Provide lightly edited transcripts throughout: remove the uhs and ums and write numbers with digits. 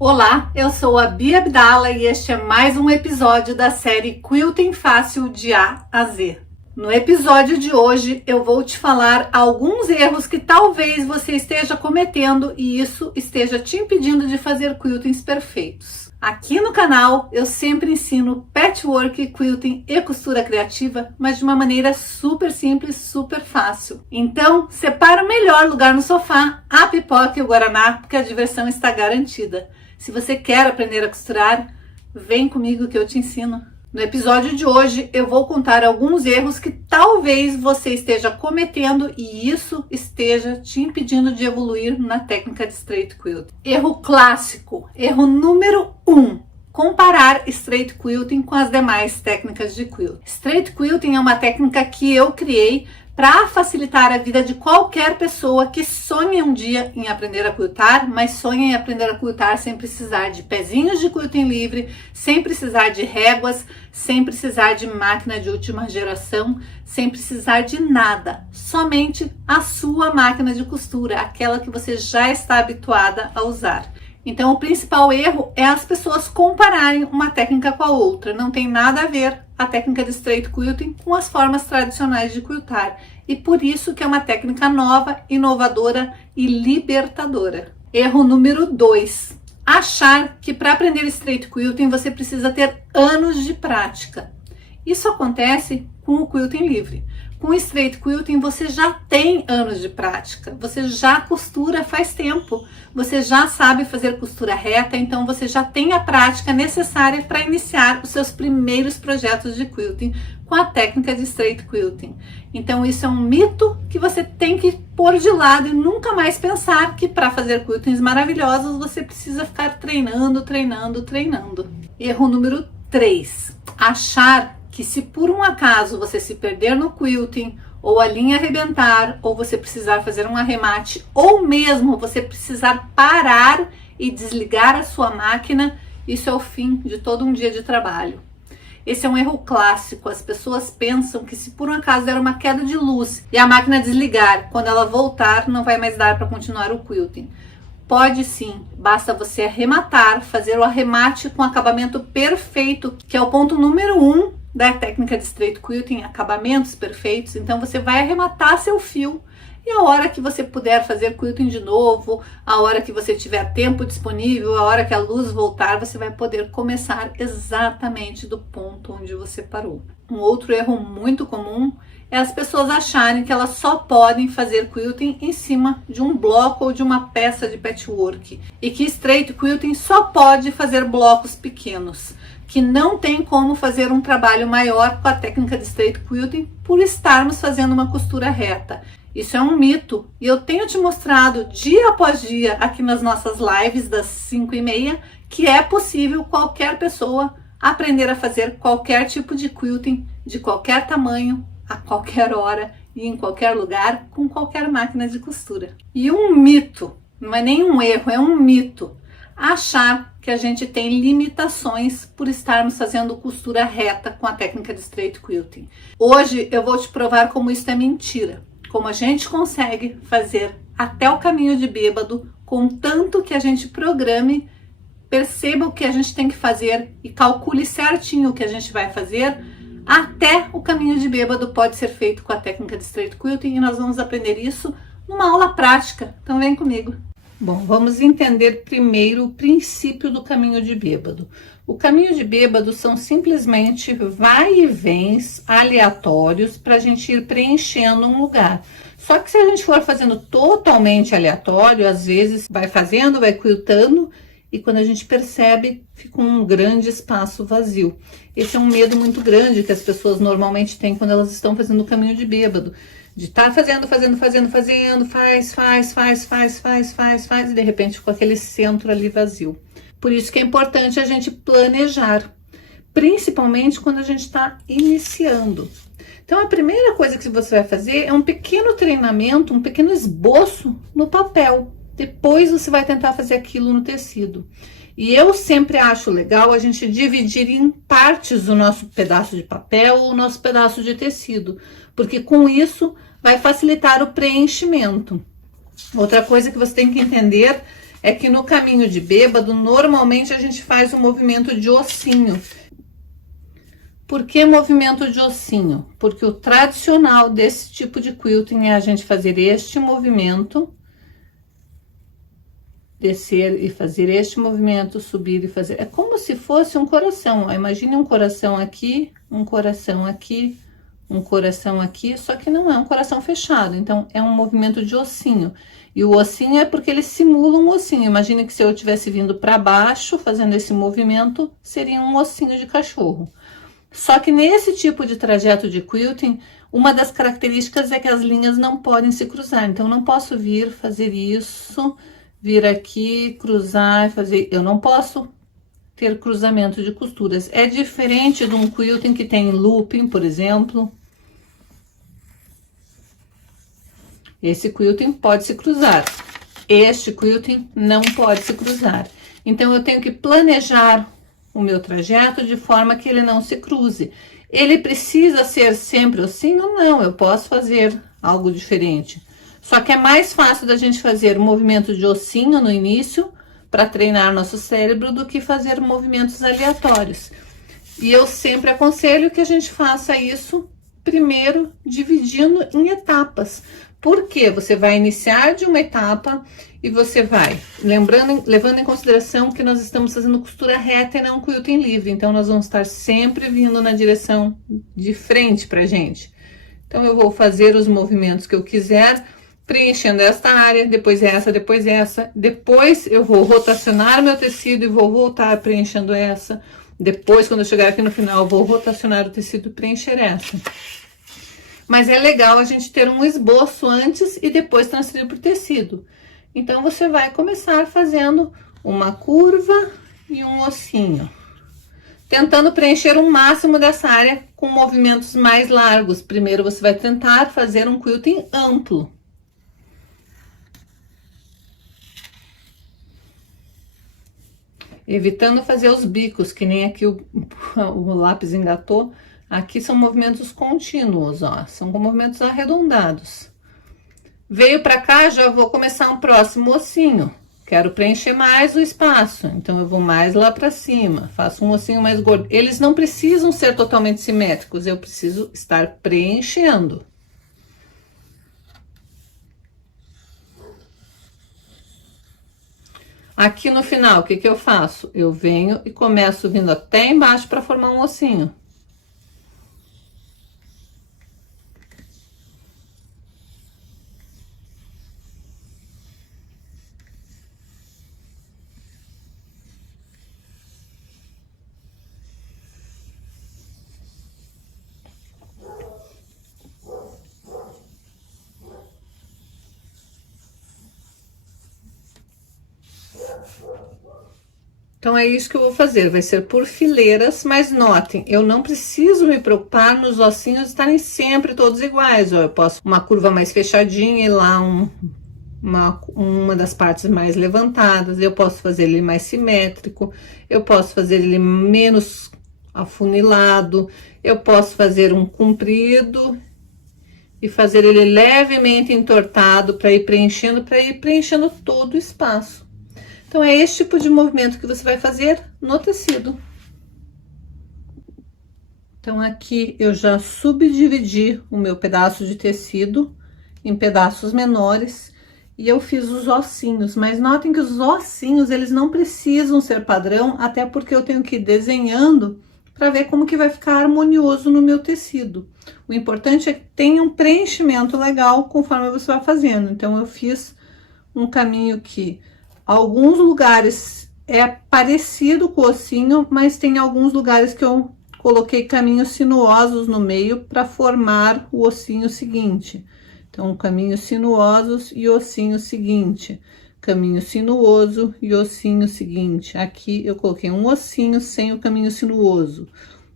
Olá, eu sou a Bia Abdala e este é mais um episódio da série Quilting Fácil de A a Z. No episódio de hoje eu vou te falar alguns erros que talvez você esteja cometendo e isso esteja te impedindo de fazer quiltings perfeitos. Aqui no canal eu sempre ensino patchwork, quilting e costura criativa, mas de uma maneira super simples, super fácil. Então, separa o melhor lugar no sofá, a pipoca e o guaraná, porque a diversão está garantida. Se você quer aprender a costurar, vem comigo que eu te ensino. No episódio de hoje eu vou contar alguns erros que talvez você esteja cometendo e isso esteja te impedindo de evoluir na técnica de straight quilt. Erro clássico, erro número 1. Comparar straight quilting com as demais técnicas de quilt. Straight quilting é uma técnica que eu criei para facilitar a vida de qualquer pessoa que sonha um dia em aprender a quiltar, mas sonha em aprender a quiltar sem precisar de pezinhos de quilting livre, sem precisar de réguas, sem precisar de máquina de última geração, sem precisar de nada, somente a sua máquina de costura, aquela que você já está habituada a usar. Então o principal erro é as pessoas compararem uma técnica com a outra. Não tem nada a ver a técnica de straight quilting com as formas tradicionais de quiltar. E por isso que é uma técnica nova, inovadora e libertadora. Erro número 2. Achar que para aprender straight quilting você precisa ter anos de prática. Isso acontece com o quilting livre. Com o straight quilting você já tem anos de prática, você já costura faz tempo, você já sabe fazer costura reta, então você já tem a prática necessária para iniciar os seus primeiros projetos de quilting com a técnica de straight quilting. Então isso é um mito que você tem que pôr de lado e nunca mais pensar que para fazer quiltings maravilhosos você precisa ficar treinando. Erro número 3. Achar que se por um acaso você se perder no quilting, ou a linha arrebentar, ou você precisar fazer um arremate, ou mesmo você precisar parar e desligar a sua máquina, isso é o fim de todo um dia de trabalho. Esse é um erro clássico, as pessoas pensam que se por um acaso der uma queda de luz e a máquina desligar, quando ela voltar não vai mais dar para continuar o quilting. Pode sim, basta você arrematar, fazer o arremate com acabamento perfeito, que é o ponto número 1 da técnica de straight quilting, acabamentos perfeitos. Então você vai arrematar seu fio e a hora que você puder fazer quilting de novo, a hora que você tiver tempo disponível, a hora que a luz voltar, você vai poder começar exatamente do ponto onde você parou. Um outro erro muito comum é as pessoas acharem que elas só podem fazer quilting em cima de um bloco ou de uma peça de patchwork e que straight quilting só pode fazer blocos pequenos, que não tem como fazer um trabalho maior com a técnica de straight quilting por estarmos fazendo uma costura reta. Isso é um mito e eu tenho te mostrado dia após dia aqui nas nossas lives das 5h30 que é possível qualquer pessoa aprender a fazer qualquer tipo de quilting, de qualquer tamanho, a qualquer hora e em qualquer lugar, com qualquer máquina de costura. E um mito, não é nem um erro, é um mito, achar que a gente tem limitações por estarmos fazendo costura reta com a técnica de straight quilting. Hoje eu vou te provar como isso é mentira, como a gente consegue fazer até o caminho de bêbado, contanto que a gente programe, perceba o que a gente tem que fazer e calcule certinho o que a gente vai fazer. Até o caminho de bêbado pode ser feito com a técnica de straight quilting e nós vamos aprender isso numa aula prática, então vem comigo. Bom, vamos entender primeiro o princípio do caminho de bêbado. O caminho de bêbado são simplesmente vai e vens aleatórios para a gente ir preenchendo um lugar. Só que se a gente for fazendo totalmente aleatório, às vezes vai fazendo, vai quiltando, e quando a gente percebe, fica um grande espaço vazio. Esse é um medo muito grande que as pessoas normalmente têm quando elas estão fazendo o caminho de bêbado. De estar fazendo, faz, e de repente com aquele centro ali vazio. Por isso que é importante a gente planejar, principalmente quando a gente está iniciando. Então a primeira coisa que você vai fazer é um pequeno treinamento, um pequeno esboço no papel. Depois você vai tentar fazer aquilo no tecido. E eu sempre acho legal a gente dividir em partes o nosso pedaço de papel ou o nosso pedaço de tecido, porque com isso vai facilitar o preenchimento. Outra coisa que você tem que entender é que no caminho de bêbado, normalmente a gente faz um movimento de ossinho. Por que movimento de ossinho? Porque o tradicional desse tipo de quilting é a gente fazer este movimento, descer e fazer este movimento, subir e fazer. É como se fosse um coração. Imagine um coração aqui, um coração aqui, um coração aqui, só que não é um coração fechado. Então, é um movimento de ossinho. E o ossinho é porque ele simula um ossinho. Imagine que se eu tivesse vindo para baixo, fazendo esse movimento, seria um ossinho de cachorro. Só que nesse tipo de trajeto de quilting, uma das características é que as linhas não podem se cruzar. Então, eu não posso vir fazer isso, vir aqui, cruzar, fazer... Eu não posso ter cruzamento de costuras. É diferente de um quilting que tem looping, por exemplo. Esse quilting pode se cruzar. Este quilting não pode se cruzar. Então, eu tenho que planejar o meu trajeto de forma que ele não se cruze. Ele precisa ser sempre ossinho? Não, eu posso fazer algo diferente. Só que é mais fácil da gente fazer movimento de ossinho no início para treinar nosso cérebro do que fazer movimentos aleatórios. E eu sempre aconselho que a gente faça isso primeiro dividindo em etapas. Porque você vai iniciar de uma etapa e você vai, levando em consideração que nós estamos fazendo costura reta e não quilting livre. Então, nós vamos estar sempre vindo na direção de frente pra gente. Então, eu vou fazer os movimentos que eu quiser, preenchendo esta área, depois essa, depois essa. Depois, eu vou rotacionar meu tecido e vou voltar preenchendo essa. Depois, quando eu chegar aqui no final, eu vou rotacionar o tecido e preencher essa. Mas é legal a gente ter um esboço antes e depois transferir para o tecido. Então, você vai começar fazendo uma curva e um ossinho. Tentando preencher o máximo dessa área com movimentos mais largos. Primeiro, você vai tentar fazer um quilting amplo. Evitando fazer os bicos, que nem aqui o lápis engatou. Aqui são movimentos contínuos, ó, são com movimentos arredondados. Veio pra cá, já vou começar um próximo ossinho. Quero preencher mais o espaço, então eu vou mais lá pra cima, faço um ossinho mais gordo. Eles não precisam ser totalmente simétricos, eu preciso estar preenchendo. Aqui no final, o que que eu faço? Eu venho e começo vindo até embaixo para formar um ossinho. Então, é isso que eu vou fazer, vai ser por fileiras, mas notem, eu não preciso me preocupar nos ossinhos estarem sempre todos iguais, ó, eu posso uma curva mais fechadinha e lá uma das partes mais levantadas, eu posso fazer ele mais simétrico, eu posso fazer ele menos afunilado, eu posso fazer um comprido e fazer ele levemente entortado para ir preenchendo todo o espaço. Então, é esse tipo de movimento que você vai fazer no tecido. Então, aqui eu já subdividi o meu pedaço de tecido em pedaços menores e eu fiz os ossinhos. Mas notem que os ossinhos, eles não precisam ser padrão, até porque eu tenho que ir desenhando para ver como que vai ficar harmonioso no meu tecido. O importante é que tenha um preenchimento legal conforme você vai fazendo. Então, eu fiz um caminho que... Alguns lugares é parecido com o ossinho, mas tem alguns lugares que eu coloquei caminhos sinuosos no meio para formar o ossinho seguinte. Então, caminhos sinuosos e ossinho seguinte. Caminho sinuoso e ossinho seguinte. Aqui eu coloquei um ossinho sem o caminho sinuoso.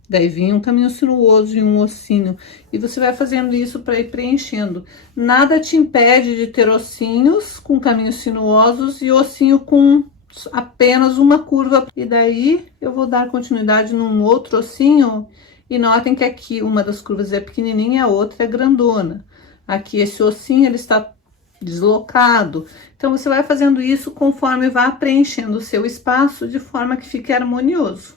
Daí vinha um caminho sinuoso e um ossinho. E você vai fazendo isso para ir preenchendo. Nada te impede de ter ossinhos com caminhos sinuosos e ossinho com apenas uma curva. E daí eu vou dar continuidade num outro ossinho. E notem que aqui uma das curvas é pequenininha e a outra é grandona. Aqui esse ossinho ele está deslocado. Então, você vai fazendo isso conforme vá preenchendo o seu espaço, de forma que fique harmonioso.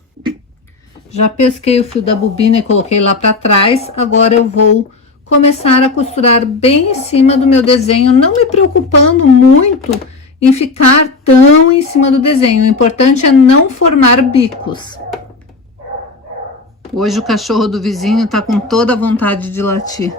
Já pesquei o fio da bobina e coloquei lá para trás. Agora eu vou começar a costurar bem em cima do meu desenho, não me preocupando muito em ficar tão em cima do desenho. O importante é não formar bicos. Hoje o cachorro do vizinho tá com toda a vontade de latir.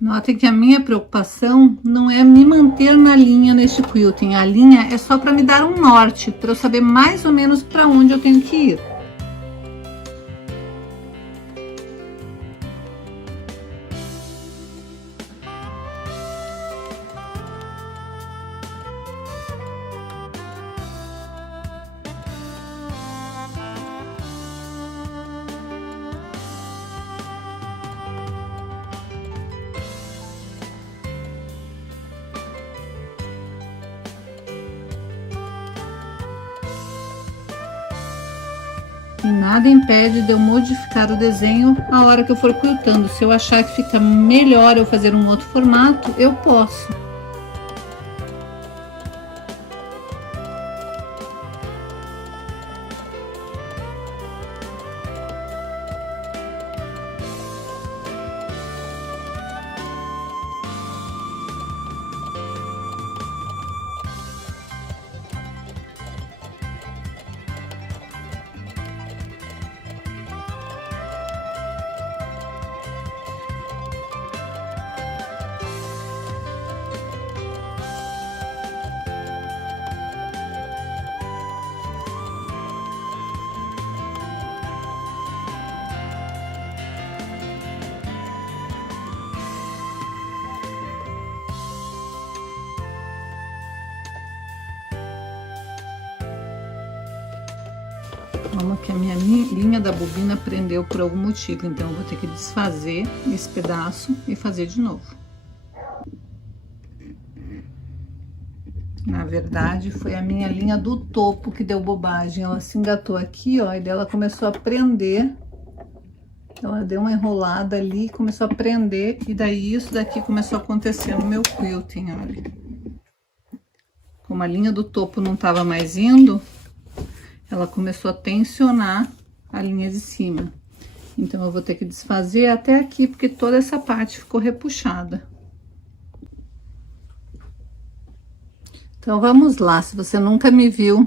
Notem que a minha preocupação não é me manter na linha neste quilting. A linha é só para me dar um norte, para eu saber mais ou menos para onde eu tenho que ir. E nada impede de eu modificar o desenho a hora que eu for quiltando. Se eu achar que fica melhor eu fazer um outro formato, eu posso. Vamos que a minha linha da bobina prendeu por algum motivo, então eu vou ter que desfazer esse pedaço e fazer de novo. Na verdade, foi a minha linha do topo que deu bobagem. Ela se engatou aqui, ó, e daí ela começou a prender. Ela deu uma enrolada ali, começou a prender, e daí isso daqui começou a acontecer no meu quilting, olha. Como a linha do topo não tava mais indo, ela começou a tensionar a linha de cima. Então, eu vou ter que desfazer até aqui, porque toda essa parte ficou repuxada. Então, vamos lá. Se você nunca me viu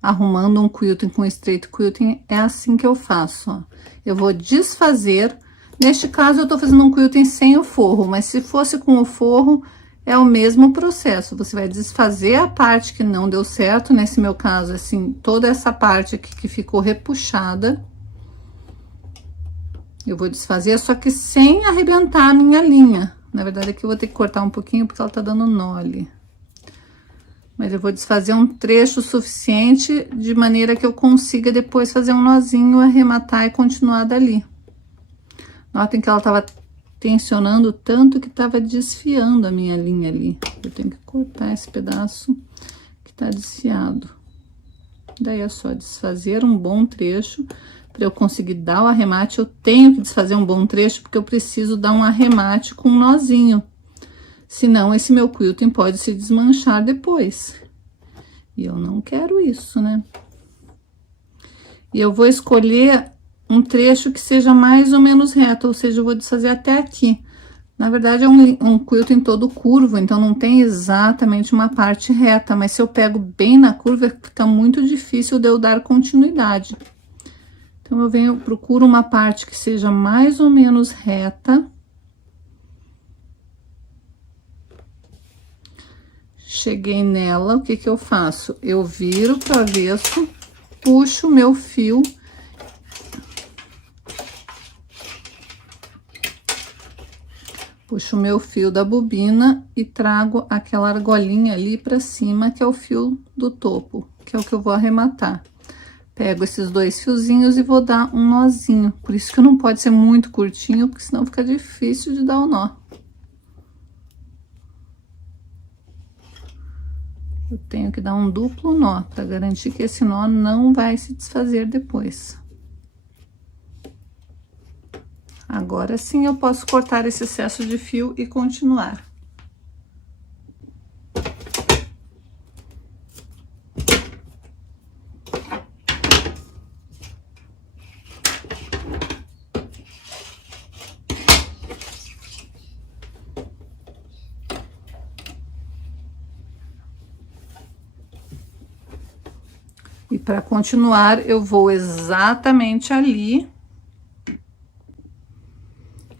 arrumando um quilting com straight quilting, é assim que eu faço, ó. Eu vou desfazer. Neste caso, eu tô fazendo um quilting sem o forro, mas se fosse com o forro, é o mesmo processo. Você vai desfazer a parte que não deu certo. Nesse meu caso, assim, toda essa parte aqui que ficou repuxada, eu vou desfazer, só que sem arrebentar a minha linha. Na verdade, aqui eu vou ter que cortar um pouquinho porque ela tá dando nó ali. Mas eu vou desfazer um trecho suficiente de maneira que eu consiga depois fazer um nozinho, arrematar e continuar dali. Notem que ela tava tensionando tanto que tava desfiando a minha linha ali. Eu tenho que cortar esse pedaço que tá desfiado. Daí é só desfazer um bom trecho. Para eu conseguir dar o arremate, eu tenho que desfazer um bom trecho, porque eu preciso dar um arremate com um nozinho. Senão, esse meu quilting pode se desmanchar depois. E eu não quero isso, né? E eu vou escolher um trecho que seja mais ou menos reto, ou seja, eu vou desfazer até aqui. Na verdade, é um quilting todo curvo, então não tem exatamente uma parte reta, mas se eu pego bem na curva, fica muito difícil de eu dar continuidade. Então, eu procuro uma parte que seja mais ou menos reta. Cheguei nela, o que que eu faço? Eu viro pro avesso, puxo o meu fio. Puxo o meu fio da bobina e trago aquela argolinha ali pra cima, que é o fio do topo, que é o que eu vou arrematar. Pego esses dois fiozinhos e vou dar um nozinho. Por isso que não pode ser muito curtinho, porque senão fica difícil de dar o nó. Eu tenho que dar um duplo nó, para garantir que esse nó não vai se desfazer depois. Agora sim eu posso cortar esse excesso de fio e continuar. E para continuar, eu vou exatamente ali.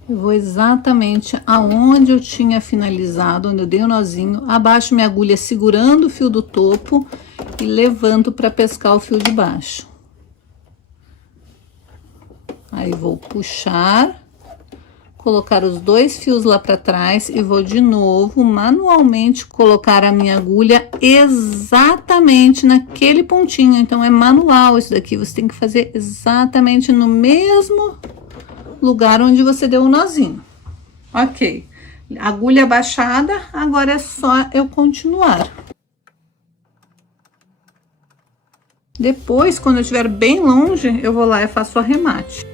Eu vou exatamente aonde eu tinha finalizado, onde eu dei o nozinho. Abaixo minha agulha segurando o fio do topo e levanto para pescar o fio de baixo. Aí vou puxar, colocar os dois fios lá para trás e vou de novo manualmente colocar a minha agulha exatamente naquele pontinho. Então é manual isso daqui, você tem que fazer exatamente no mesmo lugar onde você deu o nozinho. Ok, agulha abaixada, agora é só eu continuar. Depois, quando eu estiver bem longe, eu vou lá e faço o arremate.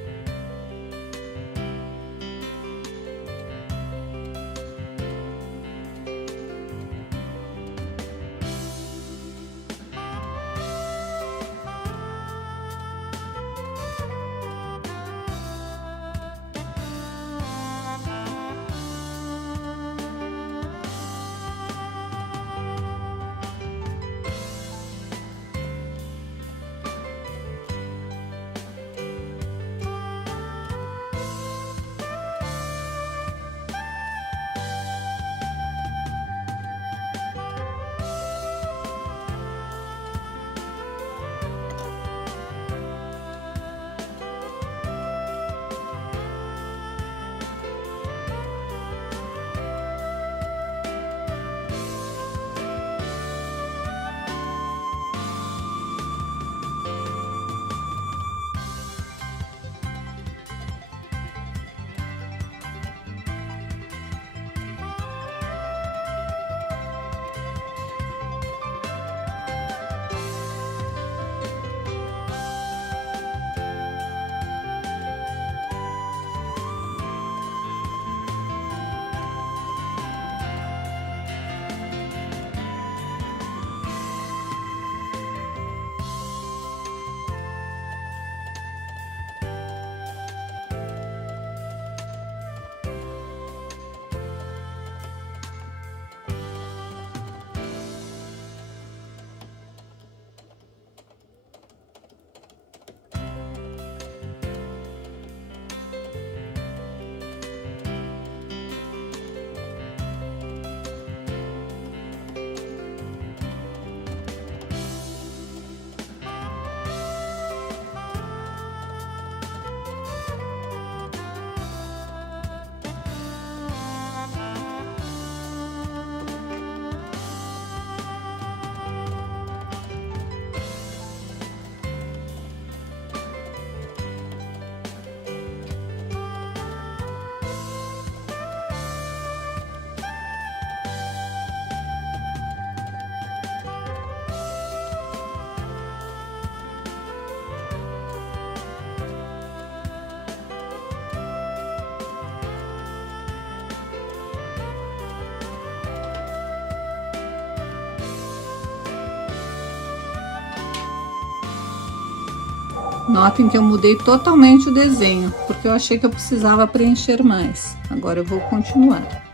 Notem que eu mudei totalmente o desenho, porque eu achei que eu precisava preencher mais. Agora eu vou continuar.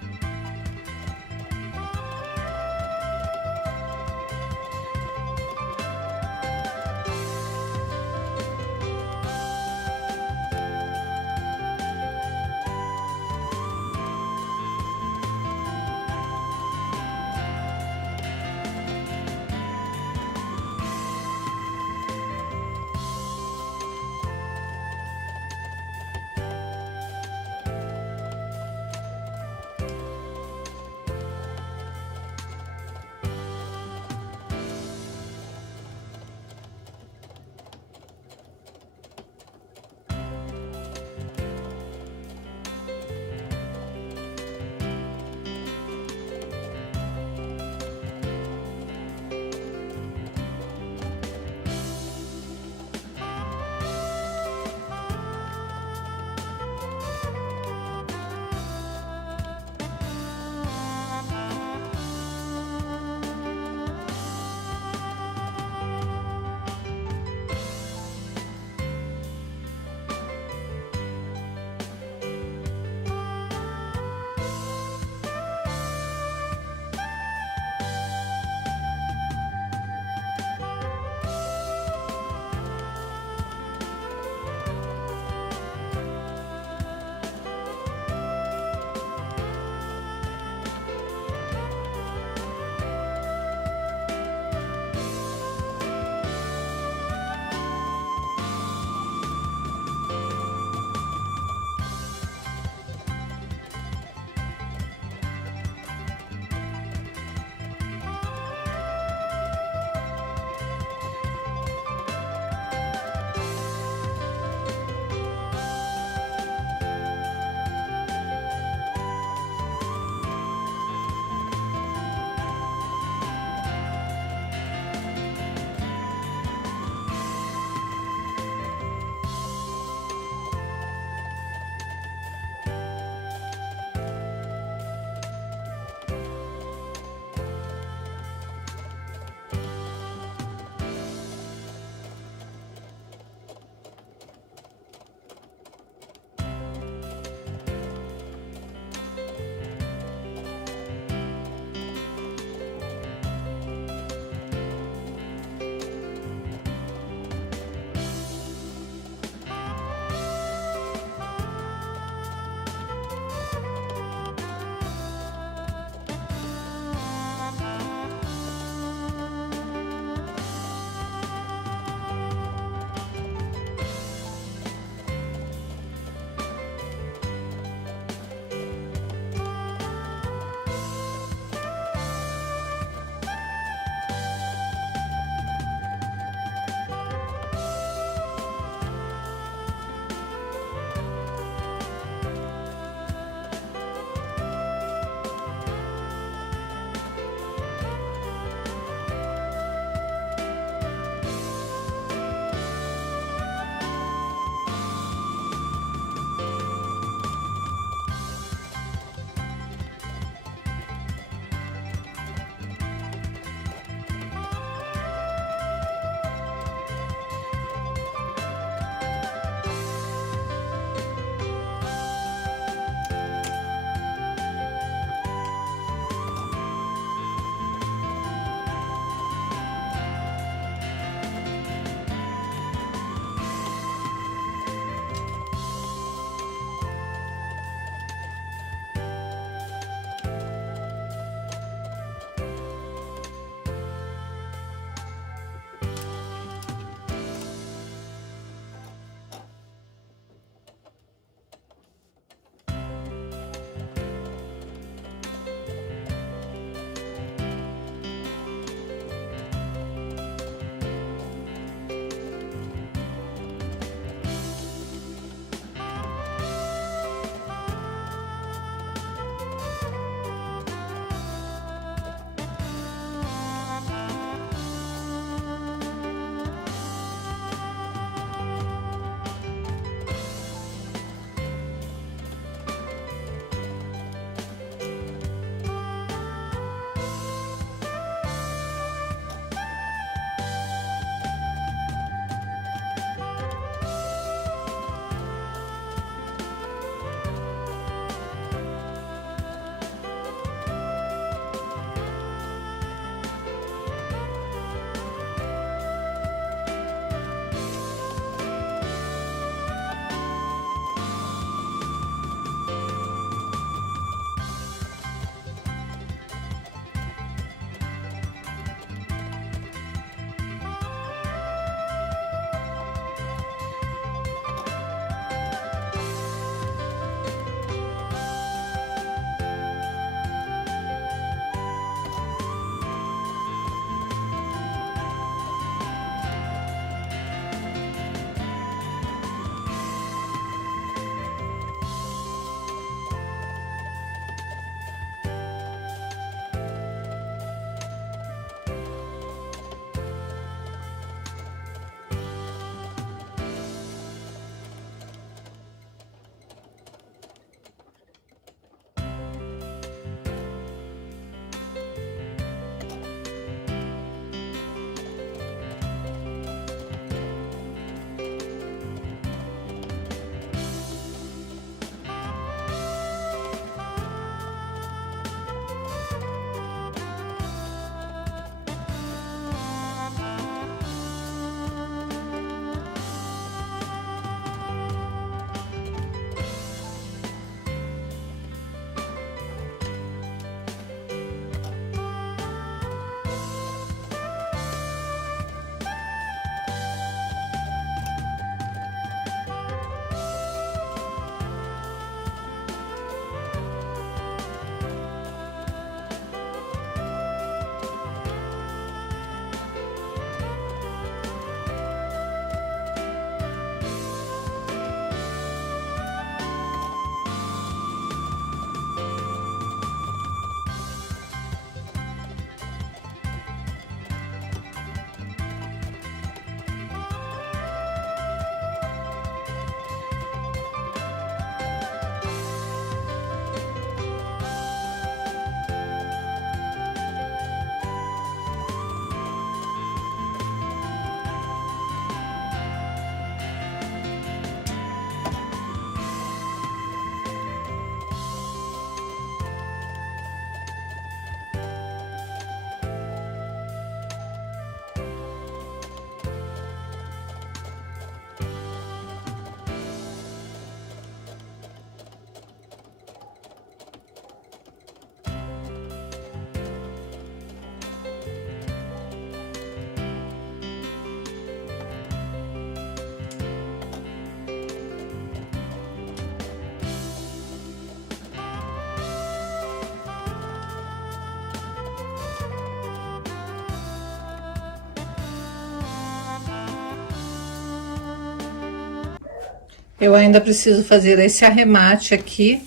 Eu ainda preciso fazer esse arremate aqui,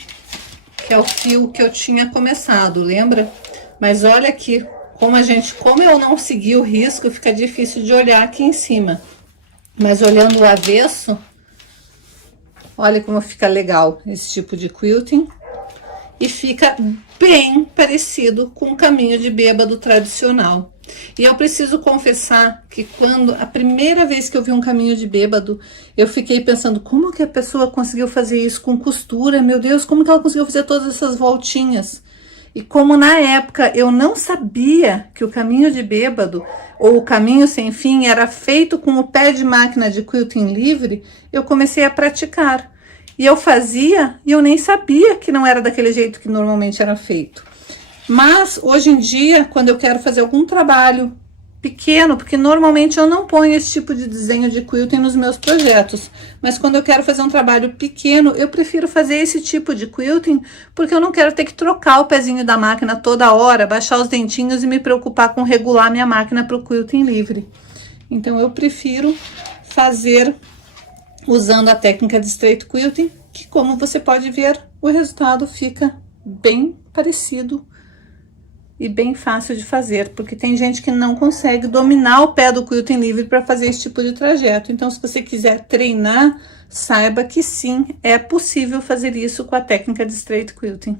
que é o fio que eu tinha começado, lembra? Mas olha aqui, como eu não segui o risco, fica difícil de olhar aqui em cima. Mas olhando o avesso, olha como fica legal esse tipo de quilting. E fica bem parecido com o caminho de bêbado tradicional. E eu preciso confessar que quando a primeira vez que eu vi um caminho de bêbado, eu fiquei pensando, como que a pessoa conseguiu fazer isso com costura? Meu Deus, como que ela conseguiu fazer todas essas voltinhas? E como na época eu não sabia que o caminho de bêbado ou o caminho sem fim era feito com o pé de máquina de quilting livre, eu comecei a praticar. E eu fazia e eu nem sabia que não era daquele jeito que normalmente era feito. Mas hoje em dia, quando eu quero fazer algum trabalho pequeno, porque normalmente eu não ponho esse tipo de desenho de quilting nos meus projetos, mas quando eu quero fazer um trabalho pequeno, eu prefiro fazer esse tipo de quilting, porque eu não quero ter que trocar o pezinho da máquina toda hora, baixar os dentinhos e me preocupar com regular minha máquina para o quilting livre. Então eu prefiro fazer usando a técnica de straight quilting, que como você pode ver, o resultado fica bem parecido e bem fácil de fazer, porque tem gente que não consegue dominar o pé do quilting livre para fazer esse tipo de trajeto. Então, se você quiser treinar, saiba que sim, é possível fazer isso com a técnica de straight quilting.